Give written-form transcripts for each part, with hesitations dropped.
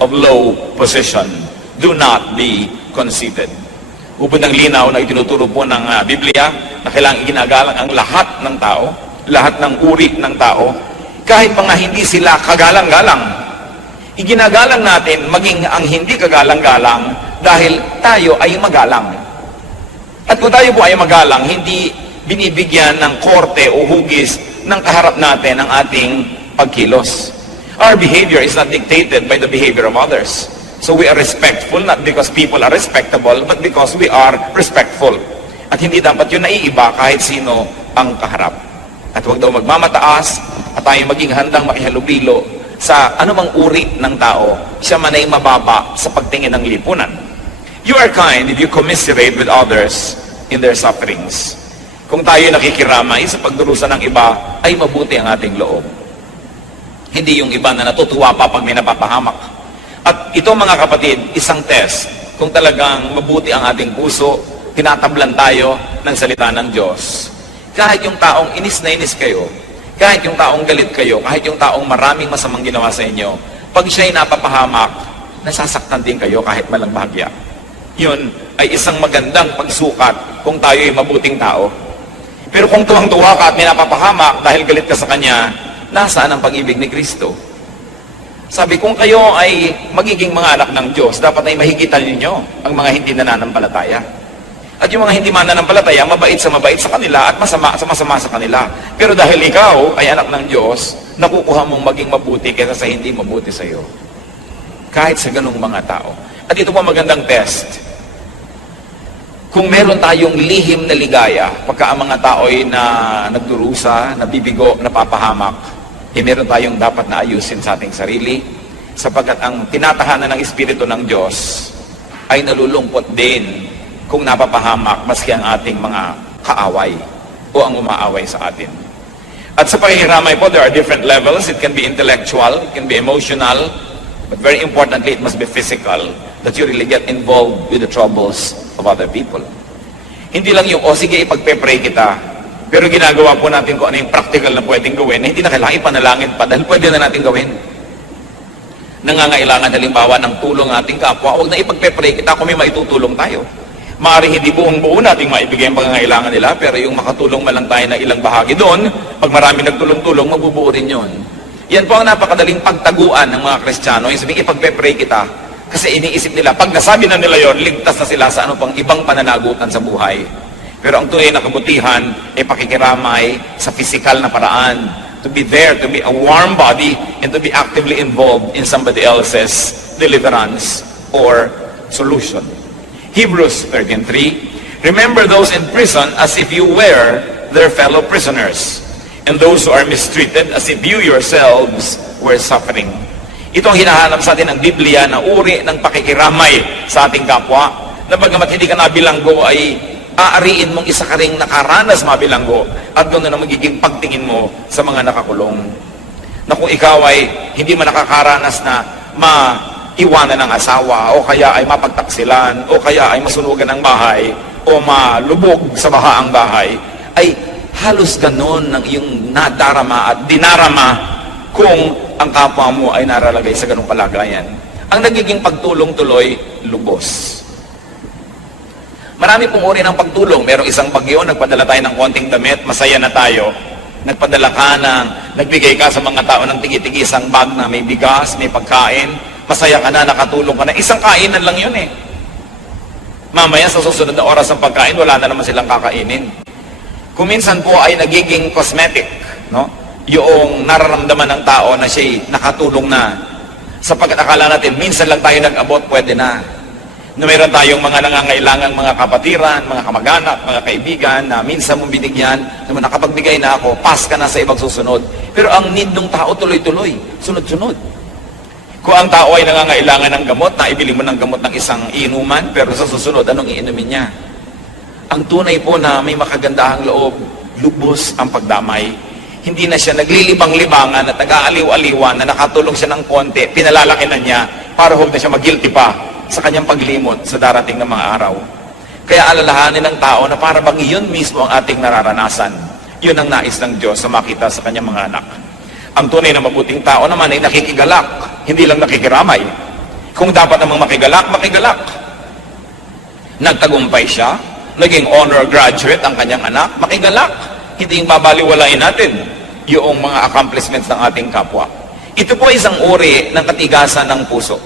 of low position. Do not be conceited. Ubod ng linaw na itinuturo po ng Biblia na kailangang ginagalang ang lahat ng tao, lahat ng uri ng tao, kahit mga hindi sila kagalang-galang. Iginagalang natin maging ang hindi kagalang-galang dahil tayo ay magalang. At kung tayo po ay magalang, hindi binibigyan ng korte o hugis ng kaharap natin ang ating pagkilos. Our behavior is not dictated by the behavior of others. So we are respectful, not because people are respectable, but because we are respectful. At hindi dapat yun naiiba kahit sino ang kaharap. At huwag daw magmamataas at tayo maging handang makihalubilo sa anumang uri ng tao, siya man ay mababa sa pagtingin ng lipunan. You are kind if you commiserate with others in their sufferings. Kung tayo nakikiramay sa pagdurusa ng iba, ay mabuti ang ating loob. Hindi yung iba na natutuwa pa pag may napapahamak. At ito mga kapatid, isang test kung talagang mabuti ang ating puso, tinatablan tayo ng salita ng Diyos. Kahit yung taong inis na inis kayo, kahit yung taong galit kayo, kahit yung taong maraming masamang ginawa sa inyo, pag siya'y napapahamak, nasasaktan din kayo kahit malang bahagya. Yun ay isang magandang pagsukat kung tayo ay mabuting tao. Pero kung tuwang-tuwa ka at may napapahamak dahil galit ka sa kanya, nasaan ang pag-ibig ni Kristo? Sabi, kung kayo ay magiging mga anak ng Diyos, dapat ay mahigitan ninyo ang mga hindi nananampalataya. At yung mga hindi mananampalataya, mabait sa kanila at masama sa kanila. Pero dahil ikaw ay anak ng Diyos, nakukuha mong maging mabuti kaysa sa hindi mabuti sa iyo. Kahit sa ganung mga tao. At ito po magandang test. Kung meron tayong lihim na ligaya, pagka ang mga tao ay nagdurusa, nabibigo, napapahamak, meron tayong dapat na ayusin sa ating sarili, sapagkat ang tinatahanan ng Espiritu ng Diyos ay nalulungkot din kung napapahamak maski ang ating mga kaaway o ang umaaway sa atin. At sa pakikiramay po, there are different levels. It can be intellectual, it can be emotional, but very importantly, it must be physical, that you really get involved with the troubles of other people. Hindi lang yung, sige, ipagpe-pray kita, pero ginagawa po natin kung ano yung practical na pwedeng gawin, na hindi na kailangan ipanalangin pa, dahil pwede na natin gawin. Nangangailangan halimbawa ng tulong ating kapwa, huwag na ipagpe-pray kita kung may maitutulong tayo. Maaaring hindi buong-buo nating maibigay ang pangangailangan nila, pero yung makatulong man lang tayo na ilang bahagi doon, pag marami nagtulong-tulong, mabubuo rin yun. Yan po ang napakadaling pagtaguan ng mga Kristiyano, yung sabihin, ipagpe-pray kita. Kasi iniisip nila, pag nasabi na nila yon, ligtas na sila sa ano pang ibang pananagutan sa buhay. Pero ang tunay na kabutihan ay pakikiramay sa physical na paraan. To be there, to be a warm body, and to be actively involved in somebody else's deliverance or solution. Hebrews 13:3, remember those in prison as if you were their fellow prisoners, and those who are mistreated as if you yourselves were suffering. Ito ang hinahanap sa atin ng Biblia na uri ng pakikiramay sa ating kapwa, na bagamat hindi ka nabilanggo ay aariin mong isa ka ring nakaranas mabilanggo at doon na magiging pagtingin mo sa mga nakakulong. Na kung ikaw ay hindi man nakakaranas na iwanan ng asawa, o kaya ay mapagtaksilan, o kaya ay masunugan ng bahay, o malubog sa baha ang bahay, ay halos ganon ng iyong nadarama at dinarama kung ang kapwa mo ay naralagay sa ganong kalagayan. Ang nagiging pagtulong tuloy, lubos. Marami pong uri ng pagtulong. Merong isang bagyo, nagpadala tayo ng konting damit, masaya na tayo. Nagpadala ka nagbigay ka sa mga tao ng tigi-tigisang bag na may bigas, may pagkain, masaya ka na, nakatulong ka na. Isang kainan lang yun eh. Mamaya sa susunod na oras ng pagkain, wala na naman silang kakainin. Kung minsan po ay nagiging cosmetic, no? Yung nararamdaman ng tao na siya'y nakatulong na. Sapagkat akala natin, minsan lang tayo nag-abot, pwede na. Na mayroon tayong mga nangangailangang mga kapatiran, mga kamag-anak, mga kaibigan, na minsan mong binigyan, naman nakapagbigay na ako, pass ka na sa ibang susunod. Pero ang need ng tao tuloy-tuloy, sunod-sunod. Kung ang tao ay nangangailangan ng gamot, naibili mo ng gamot ng isang inuman, pero sa susunod, anong iinumin niya? Ang tunay po na may makagandahang loob, lubos ang pagdamay. Hindi na siya naglilibang-libangan at nag-aaliw-aliwan na nakatulong siya ng konti, pinalalaki na niya para huwag na siya mag-guilty pa sa kanyang paglimot sa darating na mga araw. Kaya alalahanin ng tao na para bang iyon mismo ang ating nararanasan. Yun ang nais ng Diyos sa makita sa kanyang mga anak. Ang tunay na mabuting tao naman ay nakikigalak, hindi lang nakikiramay. Kung dapat namang makigalak, makigalak. Nagtagumpay siya, naging honor graduate ang kanyang anak, makigalak. Hindi yung babaliwalain natin yung mga accomplishments ng ating kapwa. Ito po isang uri ng katigasan ng puso.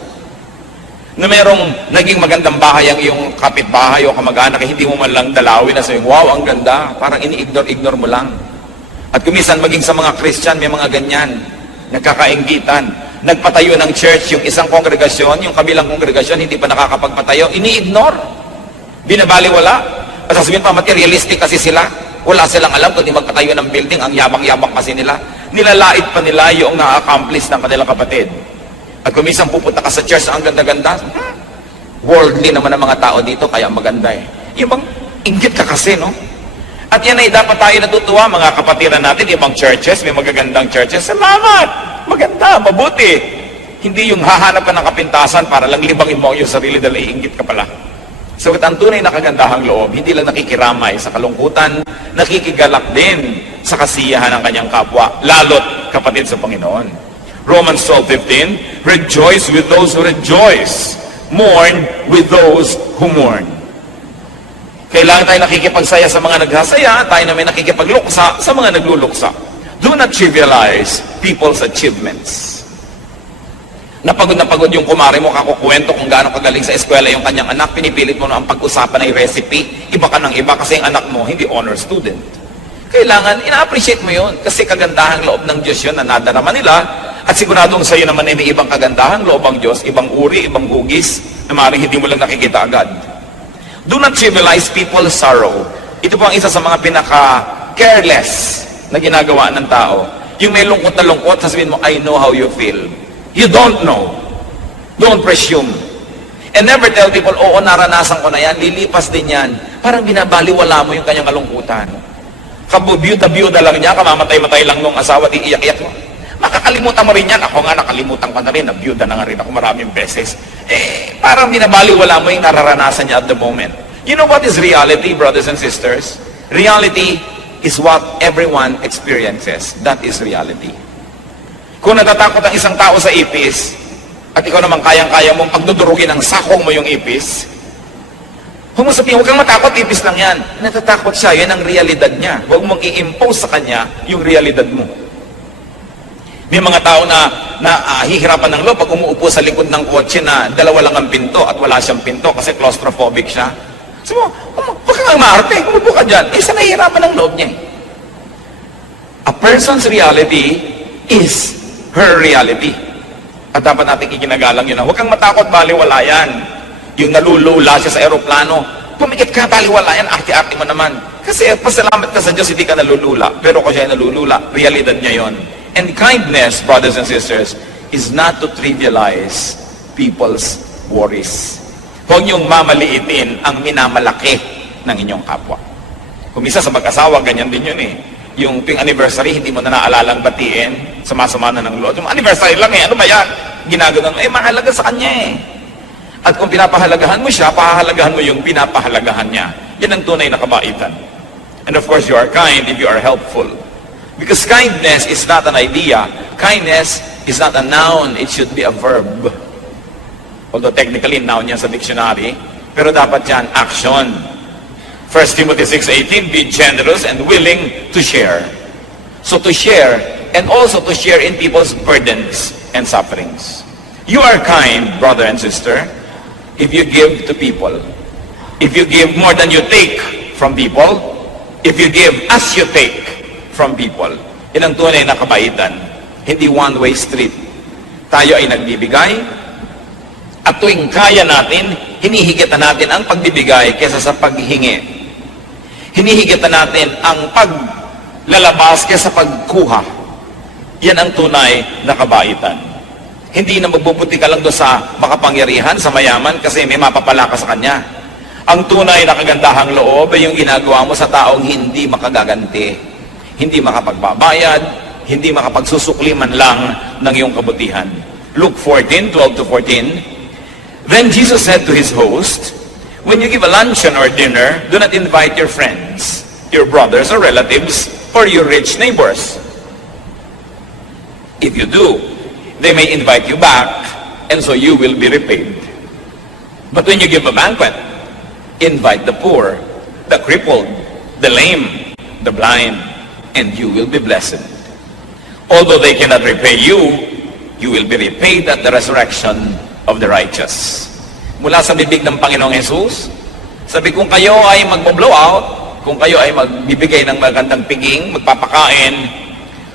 Na merong naging magandang bahay ang iyong kapitbahay o kamag-anak, hindi mo man lang dalawin na sabi, wow, ang ganda. Parang ini-ignore mo lang. At kumisan maging sa mga Christian, may mga ganyan. Nagkakainggitan. Nagpatayo ng church, yung isang kongregasyon, yung kabilang kongregasyon, hindi pa nakakapagpatayo, ini-ignore. Binabaliwala. At sasabihin pa, materialistic kasi sila. Wala silang alam kundi magpatayo ng building, ang yabang-yabang kasi nila. Nilalait pa nila yung na-accomplish ng kanilang kapatid. At kung minsan pupunta ka sa church, ang ganda-ganda, worldly naman ang mga tao dito, kaya maganda eh. Yung bang, inggit ka kasi, no? At yan ay dapat tayo natutuwa, mga kapatiran natin, ibang churches, may magagandang churches. Salamat! Maganda, mabuti. Hindi yung hahanap ka ng kapintasan para lang libangin mo yung sarili dahil iinggit ka pala. So, ang tunay na kagandahang loob, hindi lang nakikiramay sa kalungkutan, nakikigalak din sa kasiyahan ng kanyang kapwa, lalo't kapatid sa Panginoon. Romans 12:15, rejoice with those who rejoice, mourn with those who mourn. Kailangan tayo nakikipagsaya sa mga nagsasaya, tayo naman nakikipagluksa sa mga nagluluksa. Do not trivialize people's achievements. Napagod na pagod yung kumare mo, kakukwento kung gaano kagaling sa eskwela yung kanyang anak, pinipilit mo na ang pag-usapan ay recipe, iba ka ng iba kasi ang anak mo hindi honor student. Kailangan, ina-appreciate mo yun kasi kagandahang loob ng Diyos yun na nadarama nila. At siguradong sa iyo naman ay may ibang kagandahan, loob ang Diyos, ibang uri, ibang hugis, na maaaring hindi mo lang nakikita agad. Do not trivialize people's sorrow. Ito po ang isa sa mga pinaka-careless na ginagawa ng tao. Yung may lungkot na lungkot, sasabihin mo, I know how you feel. You don't know. Don't presume. And never tell people, oo, naranasan ko na yan, lilipas din yan. Parang binabaliwala mo yung kanyang kalungkutan. Kabubiyuda-biyuda lang niya, kamamatay-matay lang nung asawa, di iyak-iyak mo. Makakalimutan mo rin yan. Ako nga, nakalimutan ko na rin. Nabiyuda na nga rin ako maraming beses. Parang binabaliwala mo yung nararanasan niya at the moment. You know what is reality, brothers and sisters? Reality is what everyone experiences. That is reality. Kung natatakot ang isang tao sa ipis, at ikaw naman kayang-kaya mong pagdudurugin ng sakong mo yung ipis, huwag mo sabihin, huwag kang matakot, ipis lang yan. Natatakot siya, yan ang realidad niya. Huwag mong i-impose sa kanya yung realidad mo. May mga tao na hihirapan ng loob pag umuupo sa likod ng kotse na dalawa lang ang pinto at wala siyang pinto kasi claustrophobic siya. So, huwag kang maarte, umupo ka dyan. Isa nahihirapan ng loob niya. A person's reality is her reality. At dapat natin iginagalang yun na huwag kang matakot, baliwala yan. Yung nalulula siya sa aeroplano, pumikit ka, baliwala yan, arte-arte mo naman. Kasi pasalamat ka sa Diyos, hindi ka nalulula. Pero kung siya nalulula, realidad niya yon. And kindness, brothers and sisters, is not to trivialize people's worries. Huwag niyong mamaliitin ang minamalaki ng inyong kapwa. Kung isa sa mag-asawa, ganyan din yun eh. Yung tuwing anniversary, hindi mo na naalalang batiin, sama-sama na ng loob. Yung anniversary lang eh, ano ba yan? Ginagawa mo, mahalaga sa kanya eh. At kung pinapahalagahan mo siya, pahahalagahan mo yung pinapahalagahan niya. Yan ang tunay na kabaitan. And of course, you are kind if you are helpful. Because kindness is not an idea. Kindness is not a noun. It should be a verb. Although technically, noun yan sa dictionary. Pero dapat yan, action. 1 Timothy 6:18, be generous and willing to share. So to share, and also to share in people's burdens and sufferings. You are kind, brother and sister, if you give to people. If you give more than you take from people, if you give as you take from people. Yan ang tunay na kabaitan. Hindi one-way street. Tayo ay nagbibigay, at tuwing kaya natin, hinihigitan natin ang pagbibigay kaysa sa paghingi. Hinihigitan natin ang paglalabas kaysa pagkuha. Yan ang tunay na kabaitan. Hindi na magbubuti ka lang doon sa makapangyarihan, sa mayaman, kasi may mapapala ka sa kanya. Ang tunay na kagandahang loob ay yung ginagawa mo sa taong hindi makagaganti. Hindi makapagbabayad, hindi makapagsusukli man lang ng iyong kabutihan. Luke 14:12-14, Then Jesus said to his host, when you give a luncheon or dinner, do not invite your friends, your brothers or relatives, or your rich neighbors. If you do, they may invite you back, and so you will be repaid. But when you give a banquet, invite the poor, the crippled, the lame, the blind, and you will be blessed. Although they cannot repay you, you will be repaid at the resurrection of the righteous. Mula sa bibig ng Panginoong Jesus, sabi, kung kayo ay mag-blow out, kung kayo ay magbibigay ng magandang piging, magpapakain,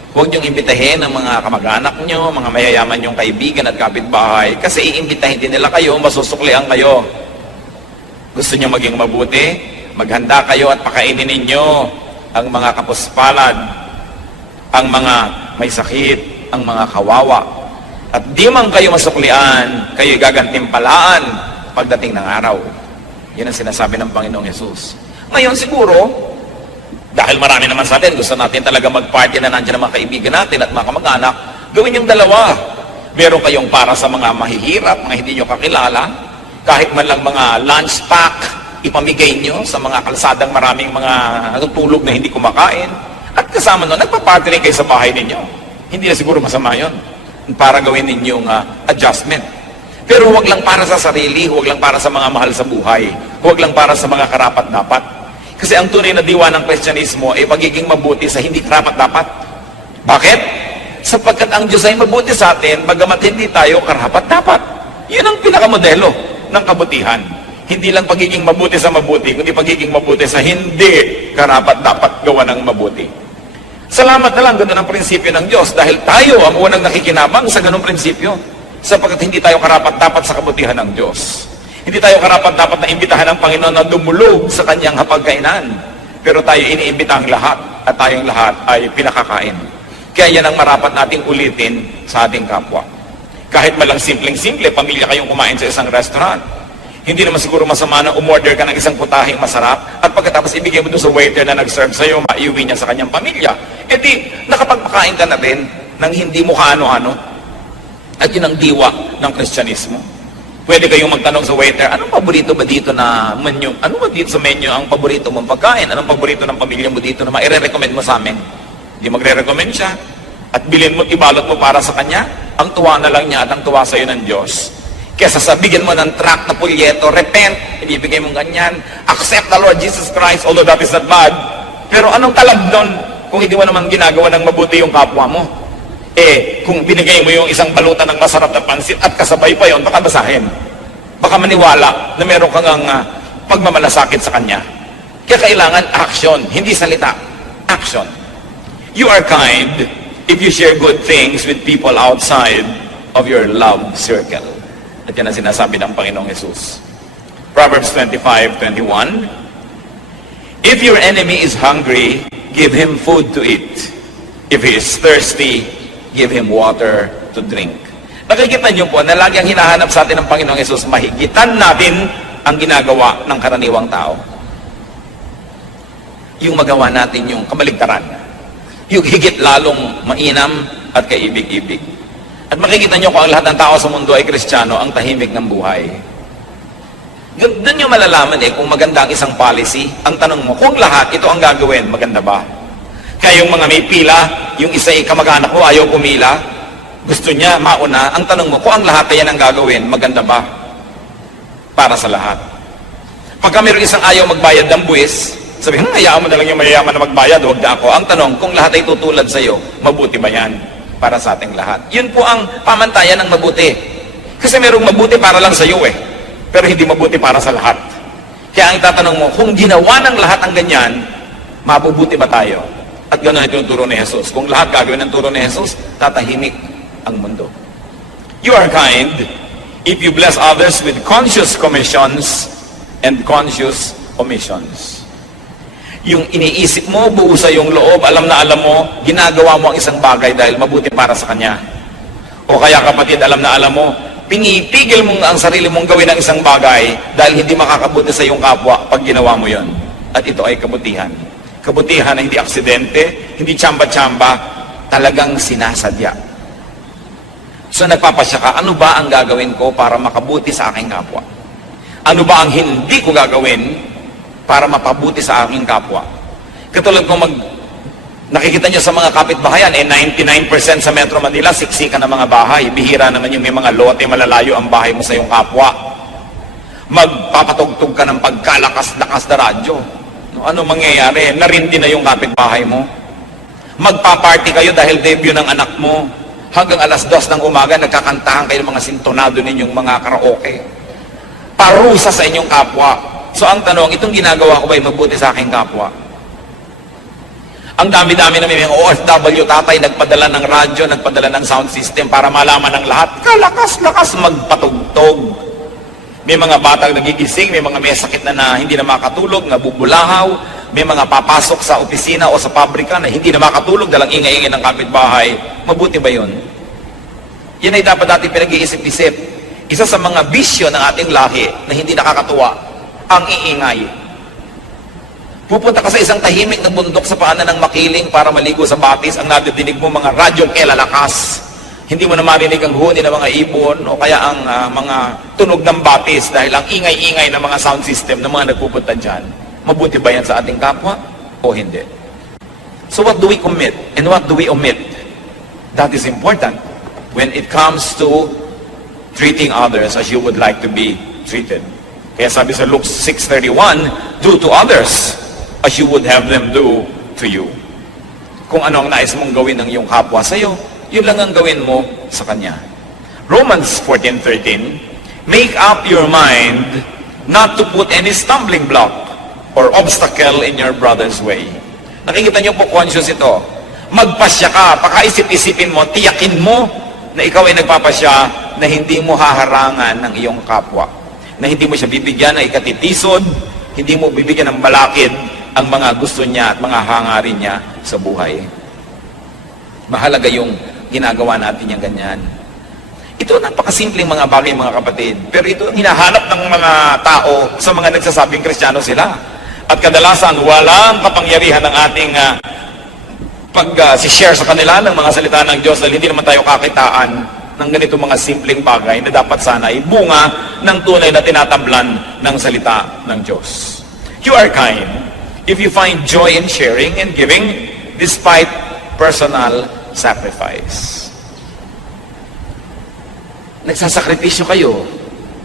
huwag niyong imbitahin ang mga kamag-anak niyo, mga mayayaman niyong kaibigan at kapitbahay, kasi iimbitahin din nila kayo, masusuklian kayo. Gusto niyo maging mabuti? Maghanda kayo at pakainin ninyo ang mga kapuspalad, ang mga may sakit, ang mga kawawa. At di man kayo masuklian, kayo gagantimpalaan pagdating ng araw. Yan ang sinasabi ng Panginoong Yesus. Ngayon siguro, dahil marami naman sa atin, gusto natin talaga mag-party na nandiyan ang mga kaibigan natin at mga kamag-anak, gawin yung dalawa. Meron kayong para sa mga mahihirap, mga hindi nyo kakilala, kahit man lang mga lunch pack, ipamigay nyo sa mga kalsadang maraming mga natutulog na hindi kumakain. At kasama nun, nagpa-party rin kayo sa bahay ninyo. Hindi na siguro masama yun para gawin ninyong adjustment. Pero huwag lang para sa sarili, huwag lang para sa mga mahal sa buhay, huwag lang para sa mga karapat-dapat. Kasi ang tunay na diwa ng Kristyanismo ay pagiging mabuti sa hindi karapat-dapat. Bakit? Sapagkat ang Diyos ay mabuti sa atin, bagamat hindi tayo karapat-dapat. Yun ang pinakamodelo ng kabutihan. Hindi lang pagiging mabuti sa mabuti, kundi pagiging mabuti sa hindi karapat-dapat gawa ng mabuti. Salamat na lang, ganoon ang prinsipyo ng Diyos dahil tayo ang unang nakikinabang sa ganung prinsipyo sapagkat hindi tayo karapat-dapat sa kabutihan ng Diyos. Hindi tayo karapat-dapat na imbitahan ng Panginoon na dumulog sa kanyang hapagkainan. Pero tayo iniimbita ang lahat at tayong lahat ay pinakakain. Kaya yan ang marapat nating ulitin sa ating kapwa. Kahit malang simpleng-simple, pamilya kayong kumain sa isang restaurant, hindi naman siguro masama na umorder ka ng isang putahing masarap at pagkatapos ibigay mo doon sa waiter na nag-serve sa'yo, maiuwi niya sa kanyang pamilya. E di, nakapagpakain ka na rin ng hindi mo kaano-ano. At yun ang diwa ng Kristyanismo. Pwede kayong magtanong sa waiter, anong paborito ba dito na menu? Ano ba dito sa menu ang paborito mong pagkain? Anong paborito ng pamilya mo dito na maire-recommend mo sa amin? Hindi magre-recommend siya. At bilhin mo, ibalot mo para sa kanya. Ang tuwa na lang niya at ang tuwa sa'yo ng Diyos. Kesa sabigyan mo ng tract na pulyeto, repent, ibibigay mong ganyan, accept the Lord Jesus Christ, although that is not bad. Pero anong talab doon kung hindi mo naman ginagawa ng mabuti yung kapwa mo? Eh, kung binigay mo yung isang balutan ng masarap na pansit at kasabay pa yon, baka basahin. Baka maniwala na meron kang pagmamalasakit sa kanya. Kaya kailangan action, hindi salita. Action. You are kind if you share good things with people outside of your love circle. At yan ang sinasabi ng Panginoong Jesus. Proverbs 25:21. If your enemy is hungry, give him food to eat. If he is thirsty, give him water to drink. Nakikita niyo po na lagi ang hinahanap sa atin ng Panginoong Jesus, mahigitan natin ang ginagawa ng karaniwang tao. Yung magawa natin yung kamaligtaran. Yung higit lalong mainam at kaibig-ibig. At makikita nyo kung ang lahat ng tao sa mundo ay Kristiyano, ang tahimik ng buhay. Doon nyo malalaman kung maganda ang isang policy. Ang tanong mo, kung lahat ito ang gagawin, maganda ba? Kaya yung mga may pila, yung isa ay kamag-anak ko, ayaw pumila, gusto niya mauna. Ang tanong mo, kung ang lahat ay yan ang gagawin, maganda ba? Para sa lahat. Pagka mayroong isang ayaw magbayad ng buwis, sabi, hayaan mo na lang yung mayayaman na magbayad, huwag na ako. Ang tanong, kung lahat ay tutulad sa'yo, mabuti ba yan? Para sa ating lahat. Yun po ang pamantayan ng mabuti. Kasi merong mabuti para lang sa iyo pero hindi mabuti para sa lahat. Kaya ang tatanong mo, kung ginawa ng lahat ang ganyan, mabubuti ba tayo? At gano'n ito yung turo ni Jesus. Kung lahat gagawin ng turo ni Jesus, tatahimik ang mundo. You are kind if you bless others with conscious commissions and conscious omissions. Yung iniisip mo, buo sa iyong loob, alam na alam mo, ginagawa mo ang isang bagay dahil mabuti para sa kanya. O kaya kapatid, alam na alam mo, pinipigil mo ang sarili mong gawin ang isang bagay dahil hindi makakabuti sa iyong kapwa pag ginawa mo yon. At ito ay kabutihan. Kabutihan na hindi aksidente, hindi tsamba-tsamba, talagang sinasadya. So nagpapasya ka, ano ba ang gagawin ko para makabuti sa aking kapwa? Ano ba ang hindi ko gagawin para mapabuti sa aking kapwa? Katulad kung Nakikita nyo sa mga kapitbahayan, 99% sa Metro Manila, siksikan ng mga bahay. Bihira naman yung may mga lote, malalayo ang bahay mo sa iyong kapwa. Magpapatugtog ka ng pagkalakas-lakas na radyo. Ano mangyayari? Narindi na yung kapitbahay mo. Magpa-party kayo dahil debut ng anak mo. Hanggang alas 2 ng umaga, nagkakantahan kayo ng mga sintonado ninyong mga karaoke. Parusa sa inyong kapwa. So ang tanong, itong ginagawa ko ba'y mabuti sa aking kapwa? Ang dami-dami na may mga OFW tatay, nagpadala ng radyo, nagpadala ng sound system para malaman ng lahat, kalakas-lakas magpatugtog. May mga batang nagigising, may mga may sakit na hindi na makatulog, nabubulahaw, may mga papasok sa opisina o sa pabrika na hindi na makatulog dalang ingay-ingay ng kapitbahay. Mabuti ba yun? Yan ay dapat natin pinag-iisip-isip. Isa sa mga bisyo ng ating lahi na hindi nakakatuwa, ang iingay. Pupunta ka sa isang tahimik na bundok sa paanan ng makiling para maligo sa batis, ang nadidinig mo mga radyong kelalakas. Hindi mo na marinig ang huni ng mga ibon o kaya ang mga tunog ng batis dahil ang ingay-ingay ng mga sound system ng mga nagpupunta dyan. Mabuti ba yan sa ating kapwa o hindi? So what do we commit and what do we omit? That is important when it comes to treating others as you would like to be treated. Kaya sabi sa Luke 6:31, do to others as you would have them do to you. Kung ano ang nais mong gawin ng iyong kapwa sa iyo, yun lang ang gawin mo sa kanya. Romans 14:13, make up your mind not to put any stumbling block or obstacle in your brother's way. Nakikita niyo po, conscious ito. Magpasya ka, pakaisip-isipin mo, tiyakin mo na ikaw ay nagpapasya na hindi mo haharangan ng iyong kapwa. Na hindi mo siya bibigyan ng ikatitisod, hindi mo bibigyan ng balakid ang mga gusto niya at mga hangarin niya sa buhay. Mahalaga yung ginagawa natin yung ganyan. Ito napakasimpleng mga bagay, mga kapatid. Pero ito ang hinahanap ng mga tao sa mga nagsasabing Kristiyano sila. At kadalasan, walang kapangyarihan ng ating pag-share sa kanila ng mga salita ng Diyos dahil hindi naman tayo kakitaan ng ganito mga simpleng bagay na dapat sana ay bunga ng tunay na tinatablan ng salita ng Diyos. You are kind if you find joy in sharing and giving despite personal sacrifice. Nagsasakripisyo kayo.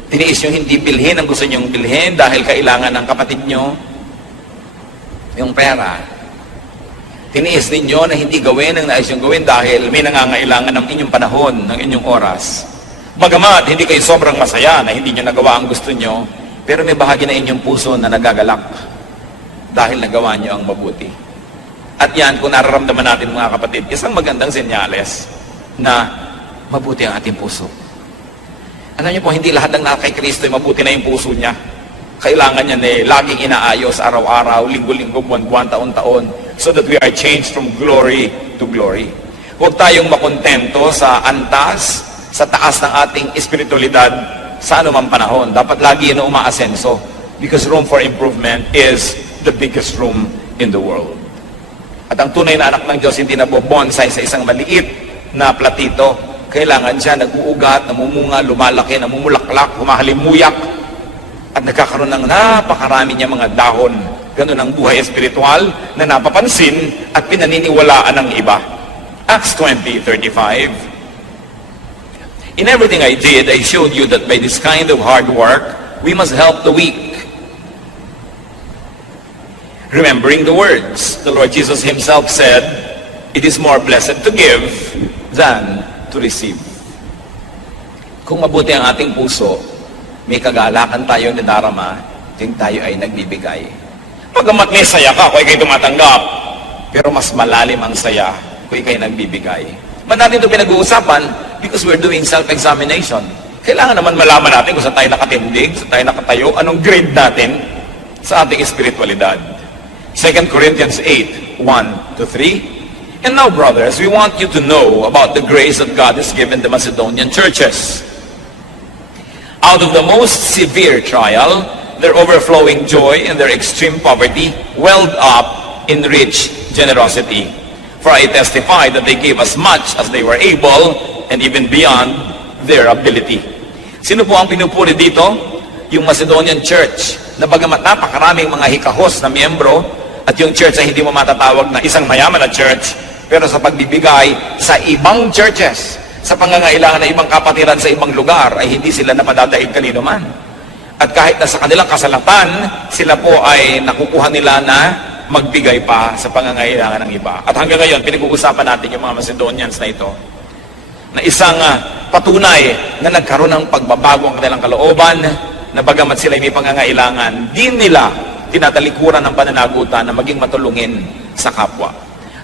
Tiniis nyo hindi bilhin ang gusto nyong bilhin dahil kailangan ng kapatid nyo yung pera. Tiniis ninyo na hindi gawin ang nais nyong gawin dahil may nangangailangan ng inyong panahon, ng inyong oras. Bagamat hindi kayo sobrang masaya na hindi nyo nagawa ang gusto nyo, pero may bahagi na inyong puso na nagagalak dahil nagawa niyo ang mabuti. At yan, kung nararamdaman natin mga kapatid, isang magandang senyales na mabuti ang ating puso. Alam niyo po, hindi lahat ng nakay Kristo ay mabuti na yung puso niya. Kailangan niya na laging inaayos araw-araw, linggo-linggo, buwan-buwan, taon-taon, so that we are changed from glory to glory. Huwag tayong makontento sa antas, sa taas ng ating espiritualidad sa anumang panahon. Dapat lagi na umaasenso because room for improvement is the biggest room in the world. At ang tunay na anak ng Diyos hindi na bonsai sa isang maliit na platito. Kailangan siya nag-uugat, namumunga, lumalaki, namumulaklak, humahalimuyak, at nagkakaroon ng napakarami niya mga dahon. Ganun ang buhay espiritual na napapansin at pinaniniwalaan ng iba. Acts 20:35. In everything I did, I showed you that by this kind of hard work, we must help the weak. Remembering the words, the Lord Jesus himself said, it is more blessed to give than to receive. Kung mabuti ang ating puso, may kagalakan tayo na darama, ting tayo ay nagbibigay. Pagamat may saya ka, kung ikay tumatanggap, pero mas malalim ang saya kung ikay nagbibigay. Ba't natin ito pinag-uusapan? Because we're doing self-examination. Kailangan naman malaman natin kung saan tayo nakatindig, saan tayo nakatayo, anong grade natin sa ating espiritualidad. 2 Corinthians 8:1-3. And now, brothers, we want you to know about the grace that God has given the Macedonian churches. Out of the most severe trial, their overflowing joy and their extreme poverty welled up in rich generosity. For I testify that they gave as much as they were able and even beyond their ability. Sino po ang pinupuri dito? Yung Macedonian church na bagamat napakaraming mga hikahos na miyembro, At yung church ay hindi mo matatawag na isang mayaman na church, pero sa pagbibigay sa ibang churches, sa pangangailangan ng ibang kapatiran sa ibang lugar, ay hindi sila napadadaig kanino man. At kahit na sa kanilang kasalatan, sila po ay nakukuha nila na magbigay pa sa pangangailangan ng iba. At hanggang ngayon, pinag-uusapan natin yung mga Macedonians na ito, na isang patunay na nagkaroon ng pagbabago ang kanilang kalooban, na bagamat sila may pangangailangan, di nila tinatalikuran ng pananagutan na maging matulungin sa kapwa.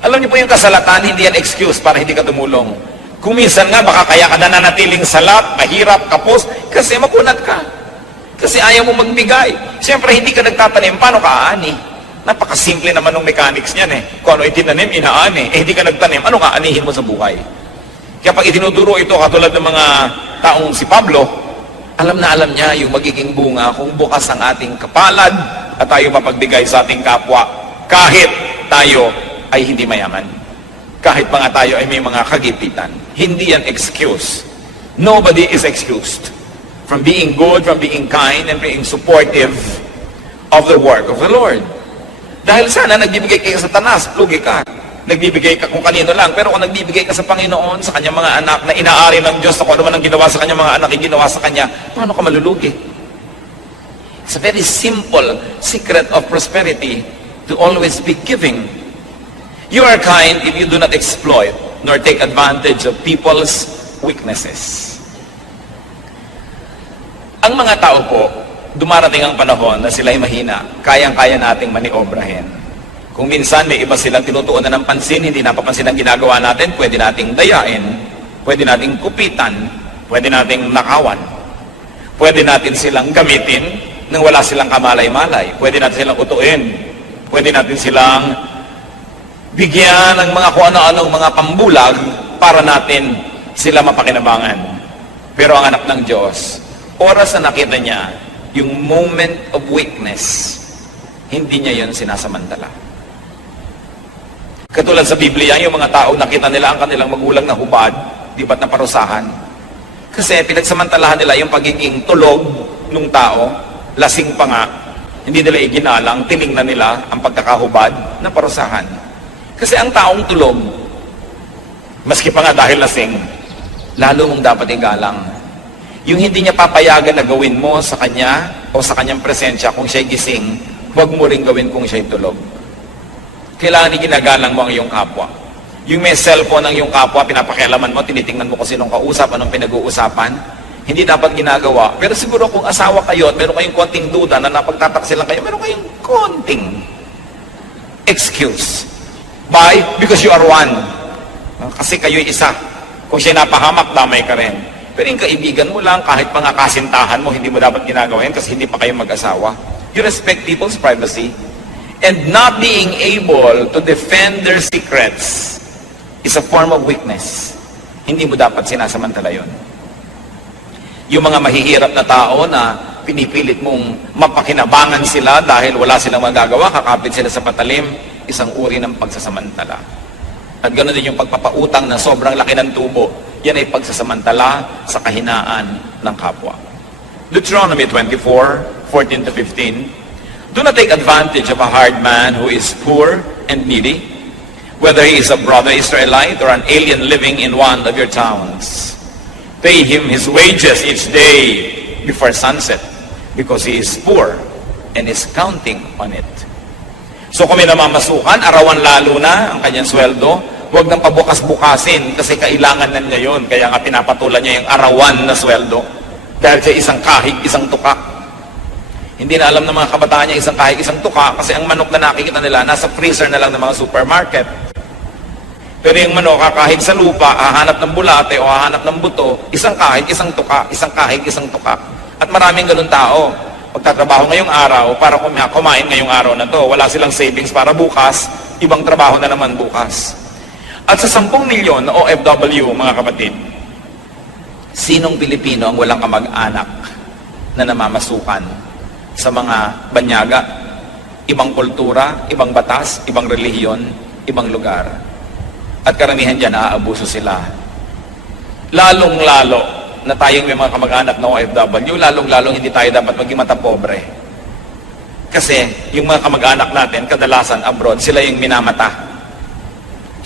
Alam niyo po, yung kasalatan, hindi yan excuse para hindi ka tumulong. Kung minsan nga, baka kaya ka nananatiling salat, mahirap, kapos, kasi makunat ka. Kasi ayaw mo magbigay. Siyempre, hindi ka nagtatanim, paano ka aani? Napakasimple naman ng mechanics niyan eh. Kung ano itinanim, inaani. Hindi ka nagtanim, ano ka anihin mo sa buhay? Kaya pag itinuturo ito, katulad ng mga taong si Pablo, alam na alam niya yung magiging bunga kung bukas ang ating kapalad at tayo mapagbigay sa ating kapwa kahit tayo ay hindi mayaman. Kahit mga tayo ay may mga kagipitan. Hindi yan excuse. Nobody is excused from being good, from being kind, and being supportive of the work of the Lord. Dahil sana nagbibigay kayo sa Satanas, lugi ka. Nagbibigay ka kung kanino lang, pero kung nagbibigay ka sa Panginoon, sa kanyang mga anak, na inaari ng Diyos, na kung ano man ang ginawa sa kanyang mga anak, yung ginawa sa kanya, paano ka malulugi? It's a very simple secret of prosperity to always be giving. You are kind if you do not exploit, nor take advantage of people's weaknesses. Ang mga tao po, dumarating ang panahon na sila'y mahina, kayang-kaya nating maniobrahin. Kung minsan may iba silang tinutuunan ng pansin, hindi napapansin ang ginagawa natin, pwede nating dayain, pwede nating kupitan, pwede nating nakawan, pwede natin silang gamitin nang wala silang kamalay-malay, pwede natin silang utuin, pwede natin silang bigyan ng mga kung ano-anong mga pambulag para natin sila mapakinabangan. Pero ang anak ng Diyos, oras na nakita niya yung moment of weakness, hindi niya yun sinasamantala. Katulad sa Biblia, yung mga tao nakita nila ang kanilang magulang na hubad, di ba't naparusahan? Kasi pinagsamantalahan nila yung pagiging tulog ng tao, lasing pa nga, hindi nila iginalang, tiningnan nila ang pagkakahubad na parusahan. Kasi ang taong tulog, maski pa nga dahil lasing, lalo mong dapat igalang. Yung hindi niya papayagan na gawin mo sa kanya o sa kanyang presensya kung siya'y gising, huwag mo rin gawin kung siya'y tulog. Kailangan ginagalang mo ang iyong kapwa. Yung may cellphone ng iyong kapwa, pinapakialaman mo, tinitingnan mo kung sinong kausap, anong pinag-uusapan, hindi dapat ginagawa. Pero siguro kung asawa kayo at meron kayong konting duda na napagtataksilan kayo, meron kayong konting excuse. Why? Because you are one. Kasi kayo'y isa. Kung siya'y napahamak, damay ka rin. Pero yung kaibigan mo lang, kahit mga kasintahan mo, hindi mo dapat ginagawa yan kasi hindi pa kayo mag-asawa. You respect people's privacy. And not being able to defend their secrets is a form of weakness. Hindi mo dapat sinasamantala yun. Yung mga mahihirap na tao na pinipilit mong mapakinabangan sila dahil wala silang magagawa, kakapit sila sa patalim, isang uri ng pagsasamantala. At ganoon din yung pagpapautang na sobrang laki ng tubo. Yan ay pagsasamantala sa kahinaan ng kapwa. Deuteronomy 24:14 to 15. Do not take advantage of a hard man who is poor and needy, whether he is a brother Israelite or an alien living in one of your towns. Pay him his wages each day before sunset, because he is poor and is counting on it. So kung may namamasukan, arawan lalo na ang kanyang sweldo, huwag nang pabukas-bukasin kasi kailangan na niya yun. Kaya nga pinapatulan niya yung arawan na sweldo. Dahil siya isang kahig, isang tuka. Hindi na alam ng mga kabataan niya isang kahig, isang tuka kasi ang manok na nakikita nila nasa freezer na lang ng mga supermarket. Pero yung manok kakahig sa lupa, hahanap ng bulate o hahanap ng buto, isang kahig, isang tuka, isang kahig, isang tuka. At maraming ganun tao. Pagtatrabaho ngayong araw para kumain ngayong araw na to. Wala silang savings para bukas, ibang trabaho na naman bukas. At sa 10 milyon na OFW, mga kapatid, sinong Pilipino ang walang kamag-anak na namamasukan sa mga banyaga, ibang kultura, ibang batas, ibang relihiyon, ibang lugar? At karamihan dyan, naaabuso sila. Lalong-lalo na tayong may mga kamag-anak na OFW, lalong-lalong hindi tayo dapat maging matapobre. Kasi yung mga kamag-anak natin, kadalasan abroad, sila yung minamata.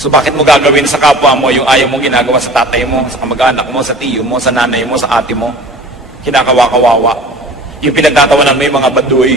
So bakit mo gagawin sa kapwa mo yung ayaw mo ginagawa sa tatay mo, sa kamag-anak mo, sa tiyo mo, sa nanay mo, sa ate mo? Kinakawa-kawawa. Yung pinagtatawanan mo yung mga baduy.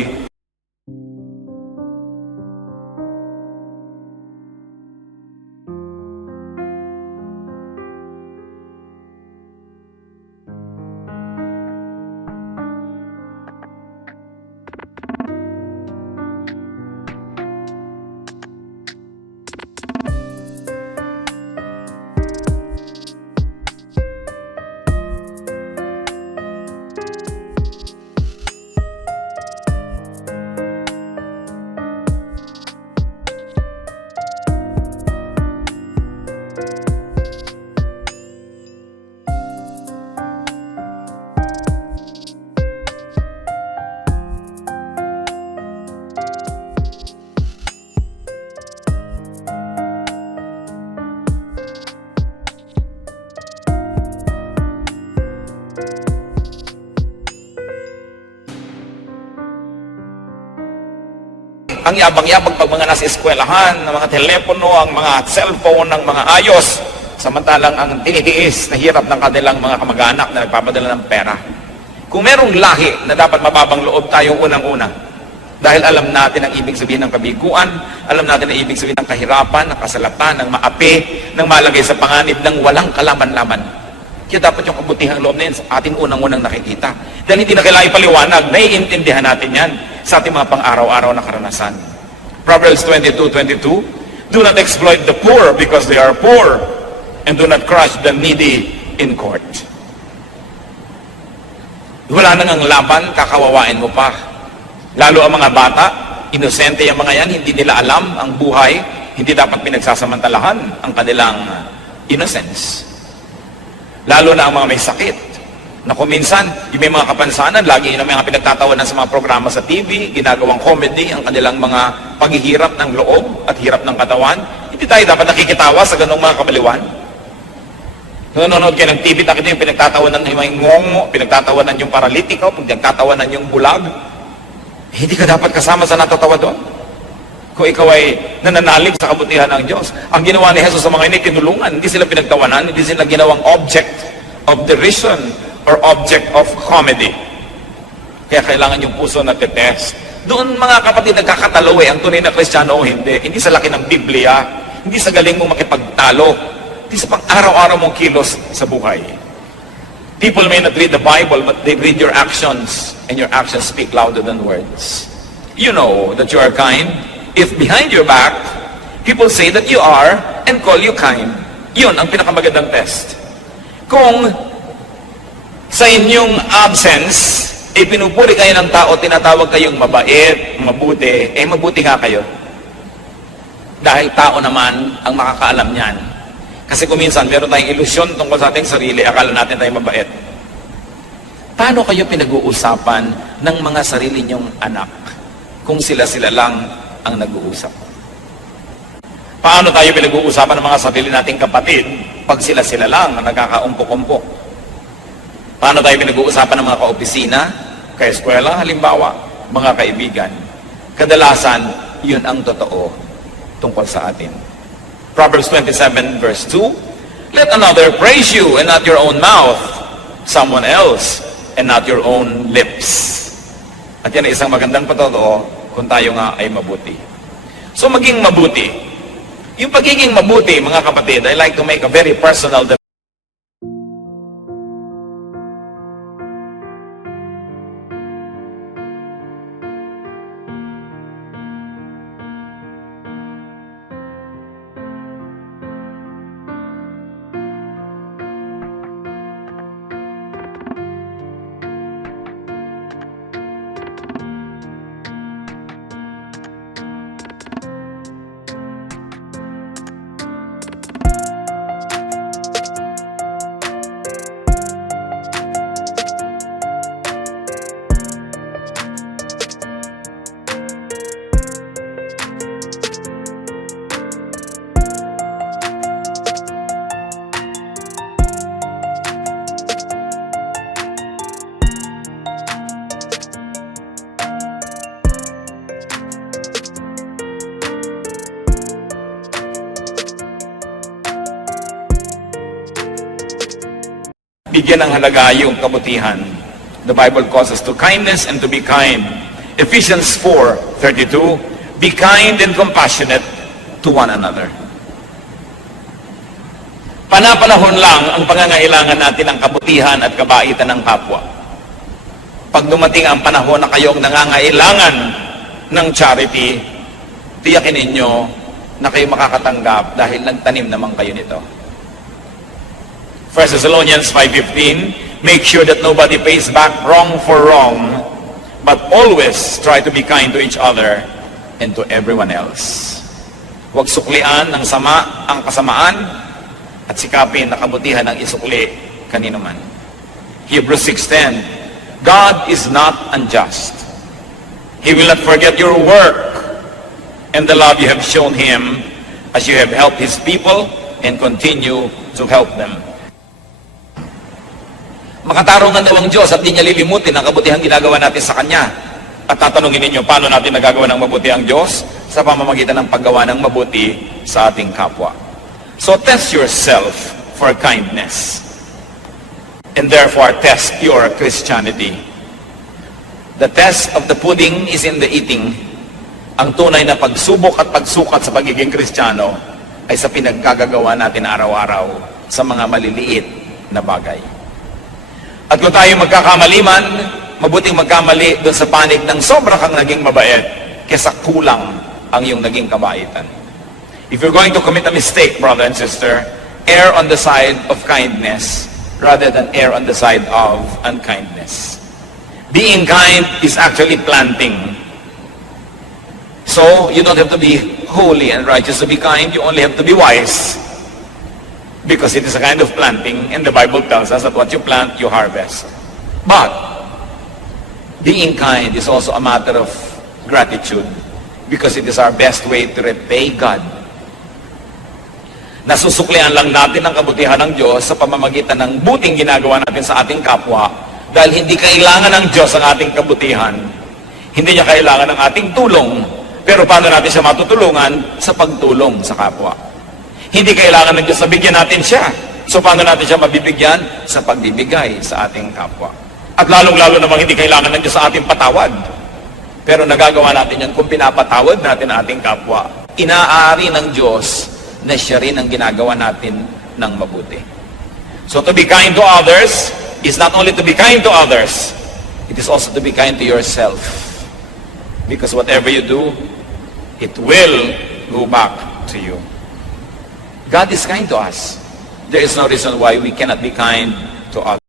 Ang yabang-yabang pag mga nasa eskwelahan, ng mga telepono, ang mga cellphone, ng mga ayos. Samantalang ang tinitiis na hirap ng kanilang mga kamag-anak na nagpapadala ng pera. Kung merong lahi na dapat mababang loob tayo unang-una, dahil alam natin ang ibig sabihin ng kabiguan, alam natin ang ibig sabihin ng kahirapan, ng kasalatan, ng maapi, ng malagay sa panganib, ng walang kalaman-laman. Kaya dapat yung kabutihang loob na yun sa ating unang-unang nakikita. Dahil hindi na kailangan ipaliwanag, naiintindihan natin yan sa ating mga pang-araw-araw na karanasan. Proverbs 22:22, do not exploit the poor because they are poor, and do not crush the needy in court. Wala nang ang laban, kakawawain mo pa. Lalo ang mga bata, inosente yung mga yan, hindi nila alam ang buhay, hindi dapat pinagsasamantalahan ang kanilang innocence. Lalo na ang mga may sakit, na kung minsan, yung may mga kapansanan, lagi yun ang mga pinagtatawanan sa mga programa sa TV, ginagawang comedy, ang kanilang mga paghihirap ng loob at hirap ng katawan. Hindi tayo dapat nakikitawa sa ganong mga kabaliwan. Kung nanonood kayo ng TV, nakita yung pinagtatawanan ng mga ngongo, pinagtatawanan yung paralitiko, pinagtatawanan yung bulag. Hindi ka dapat kasama sa natatawa doon. Kung ikaw ay nananalig sa kabutihan ng Diyos. Ang ginawa ni Jesus sa mga ini, tinulungan. Hindi sila pinagtawanan, hindi sila ginawang object of derision or object of comedy. Kaya kailangan yung puso na titest. Doon mga kapatid, nagkakatalo ang tunay na Kristiyano o hindi. Hindi sa laki ng Biblia, hindi sa galing mong makipagtalo, hindi sa pang-araw-araw mong kilos sa buhay. People may not read the Bible, but they read your actions, and your actions speak louder than words. You know that you are kind if behind your back, people say that you are and call you kind. Yun ang pinakamagandang test. Kung sa inyong absence, pinupuri kayo ng tao, tinatawag kayong mabait, mabuti, mabuti nga kayo. Dahil tao naman ang makakaalam niyan. Kasi kung minsan, meron tayong ilusyon tungkol sa ating sarili, akala natin tayong mabait. Paano kayo pinag-uusapan ng mga sarili niyong anak kung sila-sila lang ang nag-uusap? Paano tayo pinag-uusapan ng mga sarili nating kapatid pag sila-sila lang ang nagkakaumpok-umpok? Paano tayo pinag-uusapan ng mga kaopisina, kaeskwela, halimbawa, mga kaibigan? Kadalasan, yun ang totoo tungkol sa atin. Proverbs 27 verse 2, let another praise you and not your own mouth, someone else and not your own lips. At yan ay isang magandang patotoo kung tayo nga ay mabuti. So maging mabuti. Yung pagiging mabuti, mga kapatid, I like to make a very personal bigyan ng halaga yung kabutihan. The Bible calls us to kindness and to be kind. Ephesians 4:32, be kind and compassionate to one another. Panapanahon lang ang pangangailangan natin ng kabutihan at kabaitan ng kapwa. Pag dumating ang panahon na kayong nangangailangan ng charity, tiyakin ninyo na kayo makakatanggap dahil nagtanim naman kayo nito. 1 Thessalonians 5:15, make sure that nobody pays back wrong for wrong, but always try to be kind to each other and to everyone else. Huwag suklian ng sama ang kasamaan at sikapin na kabutihan ang isukli kanino man. Hebrews 6:10, God is not unjust. He will not forget your work and the love you have shown Him as you have helped His people and continue to help them. Makatarungan daw ang Diyos at di niya lilimutin ang kabutihang ginagawa natin sa Kanya. At tatanungin ninyo, paano natin nagagawa ng mabuti ang Diyos? Sa pamamagitan ng paggawa ng mabuti sa ating kapwa. So test yourself for kindness. And therefore test your Christianity. The test of the pudding is in the eating. Ang tunay na pagsubok at pagsukat sa pagiging Kristiyano ay sa pinagkagagawa natin araw-araw sa mga maliliit na bagay. At kung tayo magkakamali man, mabuting magkamali doon sa panig ng sobra kang naging mabait kesa kulang ang iyong naging kabaitan. If you're going to commit a mistake, brother and sister, err on the side of kindness rather than err on the side of unkindness. Being kind is actually planting. So, you don't have to be holy and righteous to be kind. You only have to be wise. Because it is a kind of planting, and the Bible tells us that what you plant, you harvest. But, being kind is also a matter of gratitude, because it is our best way to repay God. Nasusuklian lang natin ang kabutihan ng Diyos sa pamamagitan ng buting ginagawa natin sa ating kapwa, dahil hindi kailangan ng Diyos ang ating kabutihan. Hindi niya kailangan ng ating tulong. Pero paano natin siya matutulungan? Sa pagtulong sa kapwa. Hindi kailangan ng Diyos na bigyan natin siya. So paano natin siya mabibigyan? Sa pagbibigay sa ating kapwa. At lalong-lalo namang hindi kailangan ng Diyos sa ating patawad. Pero nagagawa natin yan kung pinapatawad natin ang ating kapwa. Inaari ng Diyos na siya rin ang ginagawa natin ng mabuti. So to be kind to others is not only to be kind to others, it is also to be kind to yourself. Because whatever you do, it will go back to you. God is kind to us. There is no reason why we cannot be kind to others.